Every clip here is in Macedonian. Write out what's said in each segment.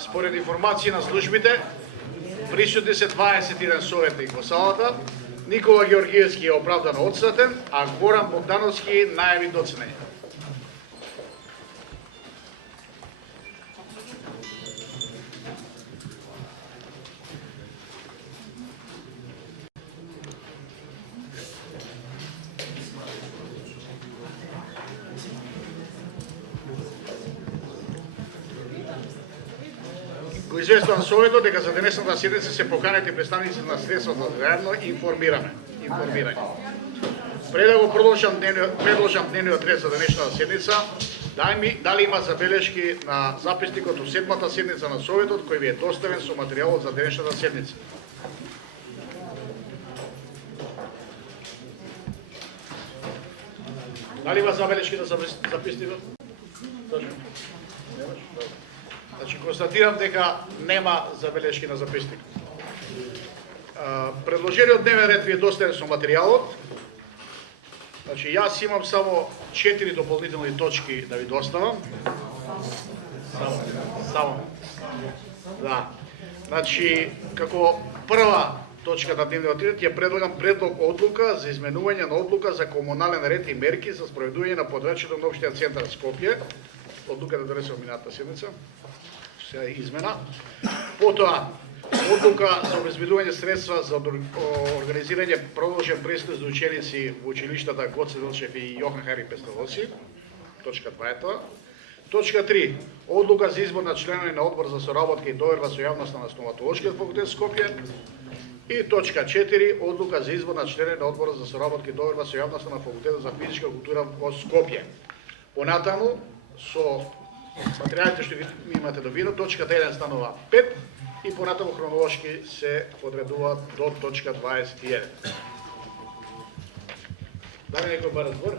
Според информации на службите, присутни се 21 советник во салата. Никола Георгиевски е оправдано одстратен, а Горан Богдановски најави доцнење. Го известувам советот дека за денешната седница се поканети представници на средствата за јавно информирање. Пред да го предложам дневниот ред за денешната седница, дали има забелешки на записникот од седмата седница на советот кој ви е доставен со материјалот за денешната седница? Дали има забелешки на записникот? Значи, констатирам дека нема забелешки на записник. Предложениот дневен ред ви е доставен со материјалот. Значи, јас имам само 4 дополнителни точки да ви доставам. Само. Да. Значи, како прва точка на дневниот ред ја предлагам предлог одлука за изменување на одлука за комунален ред и мерки за спроведување на подрачјето на општиот центар Скопје. Одлуката донесена минатата седница. Се измена. Потоа, одлука за обезбедување средства за организирање продолжен престој за ученици во училиштата Гоце Делчев и Јохан Хари Пестовоси. Точка 2 е тоа. Точка 3. Одлука за избор на членови на одбор за соработка и доверба со јавноста на стоматолошкиот факултет Скопје. И точка 4. Одлука за избор на членови на одбора за соработка и доверба со јавноста на факултетот за физичка култура во Скопје. Понатаму со материјалите што ми имате добино, точката 1 станува 5 и понатаму хронолошки се подредуваат до точка 21. Дали некој бара збор?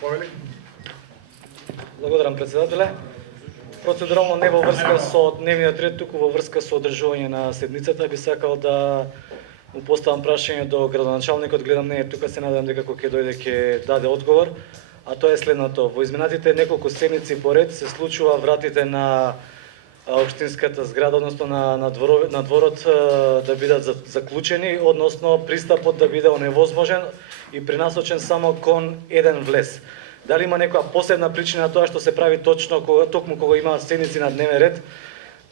Повели? Благодарам, председателе. Процедурално не во врска со дневниот ред, туку во врска со одржување на седницата, би сакал да му поставам прашање до градоначалникот, гледам не е тука, се надам дека кога ќе дојде ќе даде одговор. А тоа е следното. Во изминатите неколку седмици поред се случува вратите на општинската зграда, односно на дворот да бидат заклучени, односно пристапот да биде оневозможен и пренасочен само кон еден влез. Дали има некоја посебна причина тоа што се прави токму кога има седници на дневен ред?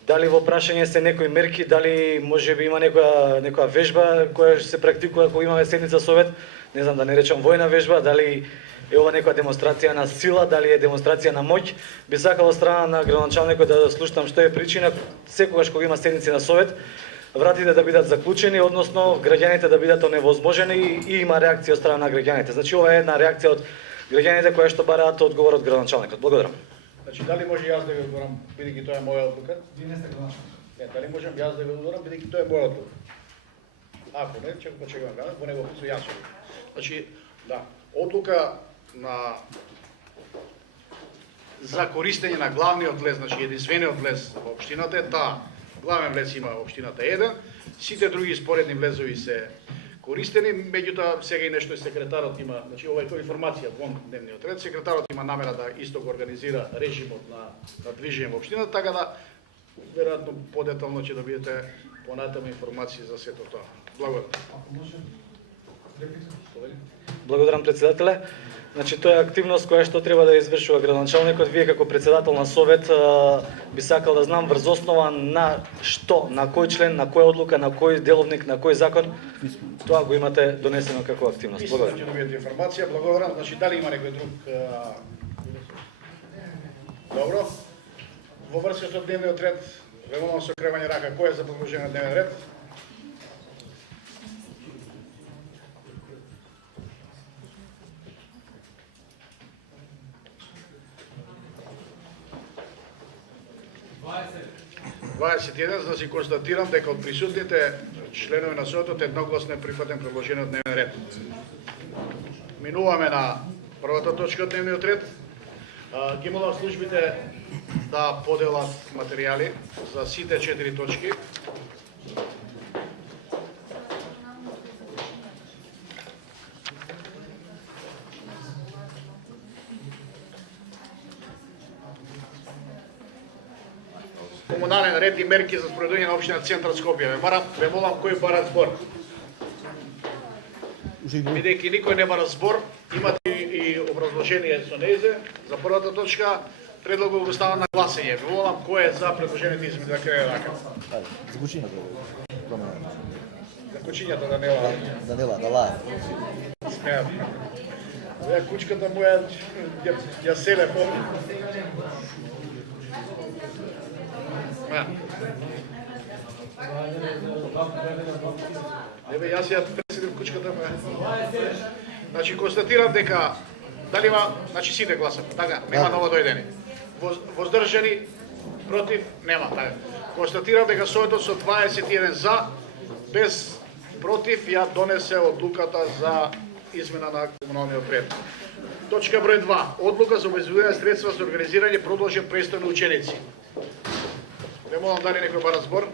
Дали во прашање се некои мерки, дали можеби има некоја вежба која се практикува кога имаме седница совет? Не знам, да не речам војна вежба, дали е ова некоја демонстрација на сила, дали е демонстрација на моќ? Би сакал од страна на градоначалникот да слушам што е причина секогаш кога има седници на совет, вратите да бидат заклучени, односно граѓаните да бидат оневозможени и има реакција од страна на граѓаните. Значи ова е една реакција од граѓаните која што бараат одговор од градоначалникот. Благодарам. Значи дали може јас да ви одговорам бидејќи тоа е моја одлука? Ви не сте градоначалник. Не, дали можам јас да ви одговорам бидејќи тоа е моја одлука? Ако не, ќе го почекам веднаш, во него пису јас. Значи, да, одлука за користење на главниот влез, значи единствениот влез во општината е таа. Главен влез има општината 1, сите други споредни влезови се користени, меѓутоа сега и нешто и секретарот има, значи ова е информација вон дневниот ред, секретарот има намера да исто го организира режимот на движење во општината, така да веројатно подетално ќе добиете понатаму информации за сето тоа. Благодарам. Благодарам, председателе. Значи тоа е активност која што треба да извршува градоначалникот. Вие како председател на совет би сакал да знам врз основа на што, на кој член, на која одлука, на кој деловник, на кој закон тоа го имате донесено како активност. Благодарам. Ќе добиете информација. Благодарам. Значи дали има некој друг Добро. Во врска со дневниот ред, ве молам со кревање рака, кој е за продолжение на дневен ред? За да си констатирам дека од присутните членови на советот едногласно е прифатен предложениот дневен ред. Минуваме на првата точка од дневниот ред. Ги молам службите да поделат материјали за сите 4 точки. комунален ред и мерки за спроведување на општина Центар Скопје. Ве молам кој бара збор. Бидејќи никој не бара збор, имате и образложение со нејзе за првата точка. Предлогот го ставам на гласење. Ве молам кој е за предложените измени да крене рака. За кучињата. За кучињата Данела. Данела, да лае. Смеат. Ја кучката моја ја селе по. Еве јас ја преседим кучката моја. Значи констатирам дека дали има, значи сите гласат, така, нема ново дојдени. Воздржани, против, нема, така. Констатирам дека советот со 21 за, без против ја донесе одлуката за измена на комуналниот ред. Точка број 2. Одлука за обезбедување средства за организирање продолжен престој на ученици. Ве молам дали некој бара збор?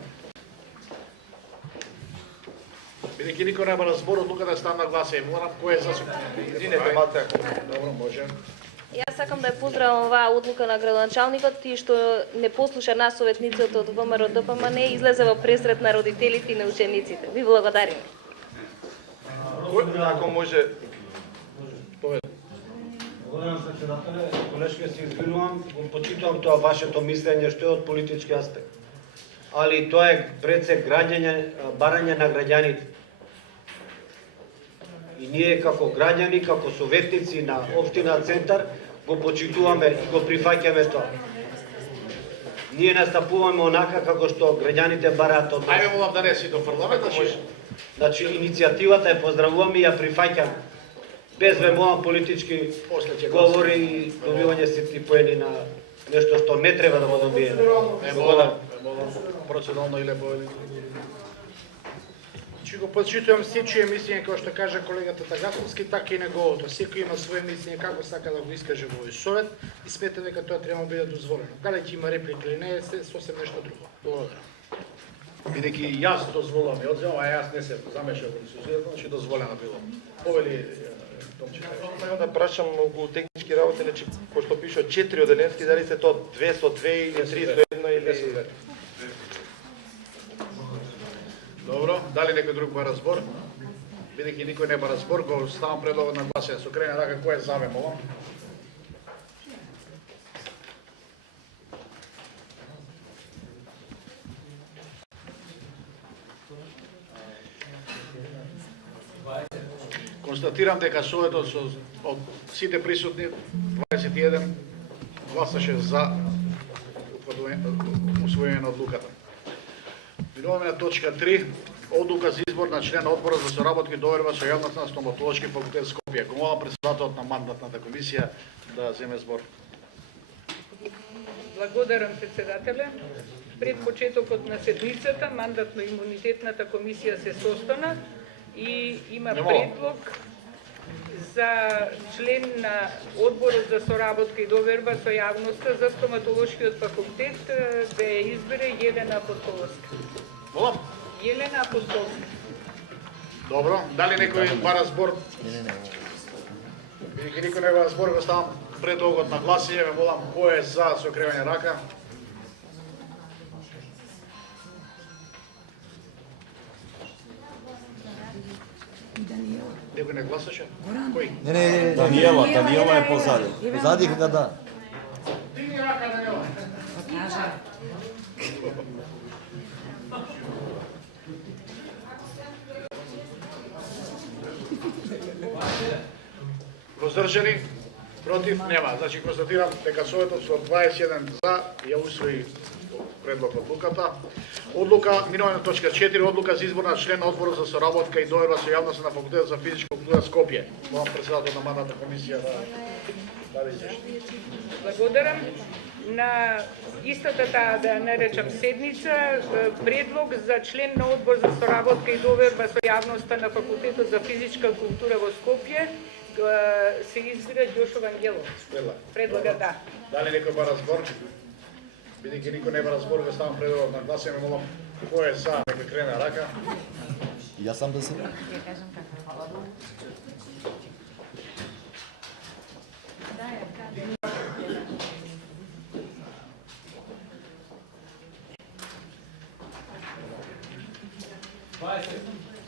Бидејќи никој не бара збор, одлуката стана на гласење. Молам кој е за Извинете, Мате. Добро, може. Јас сакам да ја поздравам оваа одлука на градоначалникот и што не послуша нас советниците од ВМРО ДПМН и излезе во пресрет на родителите и на учениците. Ви благодарим. Ако може, Благодарам председателе, колешке се извинувам, го почитувам тоа вашето мислење што е од политички аспект. Али тоа е пред се барање на граѓаните. И ние како граѓани, како советници на општина Центар го почитуваме и го прифаќаме тоа. Ние настапуваме онака како што граѓаните бараат од нас. Ајде молам да не си до парламент, Значи иницијативата ја поздравуваме и ја прифаќаме. Без ве молам политички говори и добивање ситни поени на нешто што не треба да го добие. Не молам процедурално или по Че го почитувам сечие мислење, како што кажа колегата Тагасовски, така и неговото. Секој има свое мислење како сака да го искаже во овој совет и сметам дека тоа треба да биде дозволено. Дали ќе има реплика или не, е сосем нешто друго. Благодарам. Бидејќи јас дозволам и одземам, а јас не се замешав во дискусијата, значи дозволено било. Повели Томче. само да прашам околу технички работи, значи пошто пише 4 оделенски, дали се тоа 2 со 2 или 3 со 1 или Добро, дали некој друг бара збор? Бидејќи никој не бара збор, го ставам предлогот на гласење. Со крене рака кој е за, ме молам. Констатирам дека советот од сите присутни 21 гласаше за усвојување на одлуката. Минуваме на точка 3. Одлука за избор на член на одборот за соработка и доверба со јавноста на Стоматолошки факултет Скопје. Го молам председателот на мандатната комисија да земе збор. Благодарам председателе. Пред почетокот на седмицата мандатно-имунитетната комисија се состана и има предлог за член на одборот за соработка и доверба со јавноста за Стоматолошкиот факултет да ја избере Јелена Апостоловска. Молам. Јелена Апостоловска. Добро, дали некој бара збор? Не. Бидејќи никој не бара збор, го ставам предлогот на гласење, ме молам кој е за со кревање рака. Некој не гласаше? Кој? Не. Даниела е позади. Позади да. Дигни рака, Даниела. Воздржани? Против? Нема. Значи констатирам дека советот со 21 за ја усвои предлог одлуката. Одлука, минуваме на точка 4, одлука за избор на член на одборот за соработка и доверба со јавноста на факултетот за физичка култура Скопје. Молам председателот на мандатна комисија да даде извештај. Благодарам. На истата таа, да ја наречам, седница, предлог за член на одбор за соработка и доверба со јавноста на факултетот за физичка култура во Скопје се избира Ѓошо Вангелов. Предлога да. Дали некој бара збор? Бидејќи никој не бара збор, го ставам предлогот на гласење, молам кој е за, нека крене рака. Јас сам да се.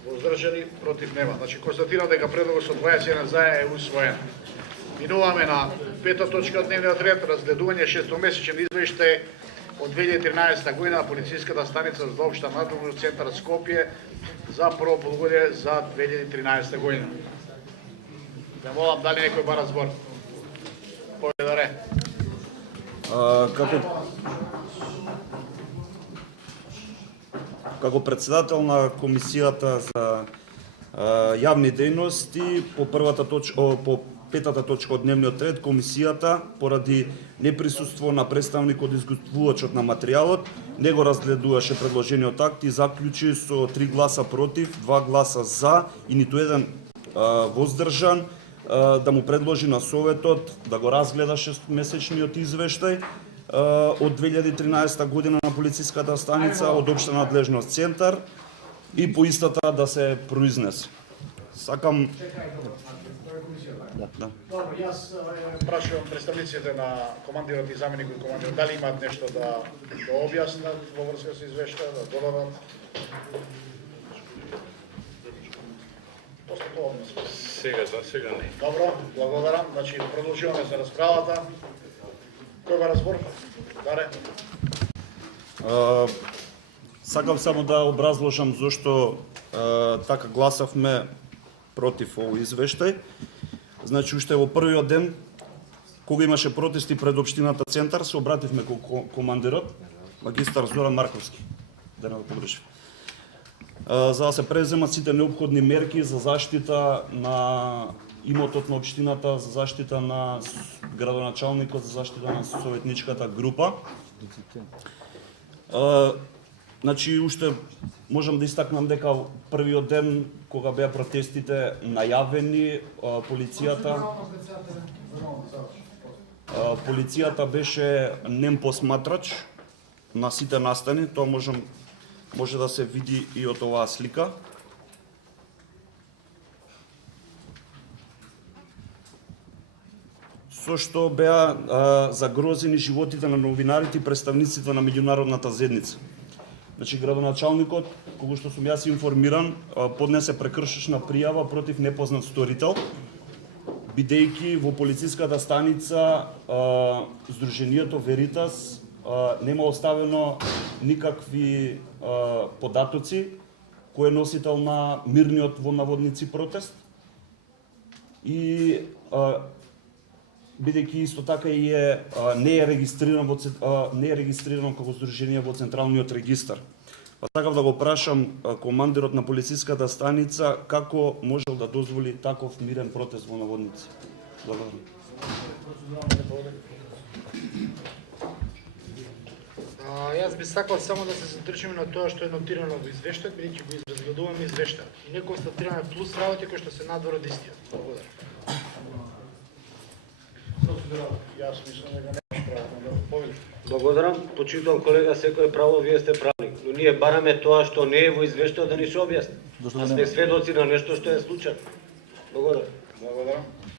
Воздржани, против нема. Значи констатирам дека предлогот со 21 за е усвоен. Минуваме на пета точка од дневниот ред, разгледување шестомесечен извештај од 2013 година на полициската станица за општа надворно центар Скопје за прво полугодие за 2013 година. Ве молам, дали некој бара збор? Поведаре. Како председател на комисијата за јавни дејности по петата точка од дневниот ред, комисијата поради неприсуство на представникот изготвувачот на материјалот не го разгледуваше предложениот акт и заклучи со 3 гласа против, 2 гласа за и ниту еден воздржан да му предложи на Советот да го разгледа шестмесечниот извештај од 2013 година на полициската станица од општа надлежност центар и по истата да се произнесе. Сакам Добро, јас прашувам представниците на командирот и заменикот командирот дали имаат нешто да објаснат во врска со извештајот, да додадат. Сега не. Добро, благодарам. Значи продолжуваме со расправата. Кој го разбор? Даре. Сакам само да образложам зошто така гласавме против овој извештај. Значи, уште во првиот ден, кога имаше протести пред општината Центар, се обративме кон командирот, магистар Зоран Марковски, да не го погрешив, за да се преземат сите неопходни мерки за заштита на имотот на општината, за заштита на градоначалникот, за заштита на советничката група. Значи, уште можам да истакнам дека првиот ден, кога беа протестите најавени, полицијата беше нем посматрач на сите настани, тоа може да се види и од оваа слика. Со што беа загрозени животите на новинарите и представниците на меѓународната заедница. Значи, градоначалникот, кога што сум јас информиран, поднесе прекршечна пријава против непознат сторител, бидејќи во полициската станица Сдруженијето Веритас нема оставено никакви податоци кој е носител на мирниот во наводници протест и бидејќи исто така и не е регистрирано како здружение во Централниот регистар. Па сакав да го прашам командирот на полициската станица како можел да дозволи таков мирен протест во наводници. Благодарам. Јас би сакал само да се задржиме на тоа што е нотирано во извештајот, бидејќи го изразгледуваме извештајот и не констатираме плюс работи кои што се надвор од истиот. Благодарам. Јас мислам дека немаш право да повели. Благодарам. Почитувам колега, секој право, вие сте правник, но ние бараме тоа што не е во извештајот да ни се објасни. А сме сведоци на нешто што е случајно. Благодарам. Благодарам.